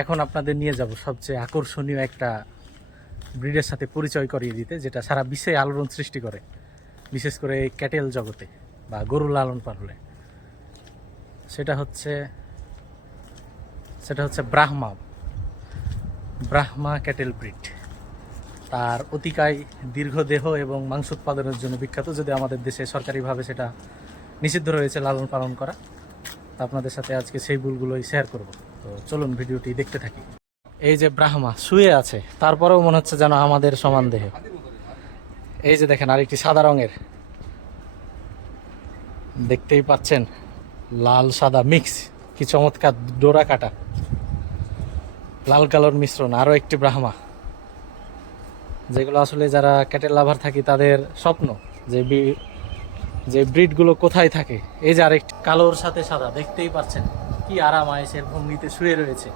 এখন আপনাদের নিয়ে যাব সবচেয়ে আকর্ষণীয় একটা ব্রিডের সাথে পরিচয় করিয়ে দিতে, যেটা সারা বিশ্বে আলোড়ন সৃষ্টি করে। বিশেষ করে ক্যাটেল জগতে বা গরু লালন পালনে। সেটা হচ্ছে সেটা হচ্ছে ব্রাহ্মা। ব্রাহ্মা ক্যাটেল ব্রিড তার অতিকায় দীর্ঘ দেহ এবং মাংস উৎপাদনের জন্য বিখ্যাত, যদি আমাদের দেশে সরকারিভাবে সেটা নিষিদ্ধ রয়েছে লালন পালন করা। আপনাদের সাথে আজকে সেই বুলগুলোই শেয়ার করব। তো চলুন ভিডিওটি দেখতে থাকি। এই যে ব্রাহ্মা শুয়ে আছে, তারপরেও মনে হচ্ছে যেন আমাদের সমান দেহে। এই যে দেখেন, আরেকটি সাদা রঙের। দেখতেই পাচ্ছেন, লাল সাদা মিক্স কি চমৎকার ডোরা কাটা। লাল কালোর মিশ্রণ, আরও একটি ব্রাহ্মা। যেগুলো আসলে যারা ক্যাটেল লাভার থাকি, তাদের স্বপ্ন যে যে ব্রিডগুলো কোথায় থাকে। এই যে আরেকটি, কালোর সাথে সাদা, দেখতেই পাচ্ছেন কি আরাম আয়েসের ভঙ্গিতে শুয়ে রয়েছে।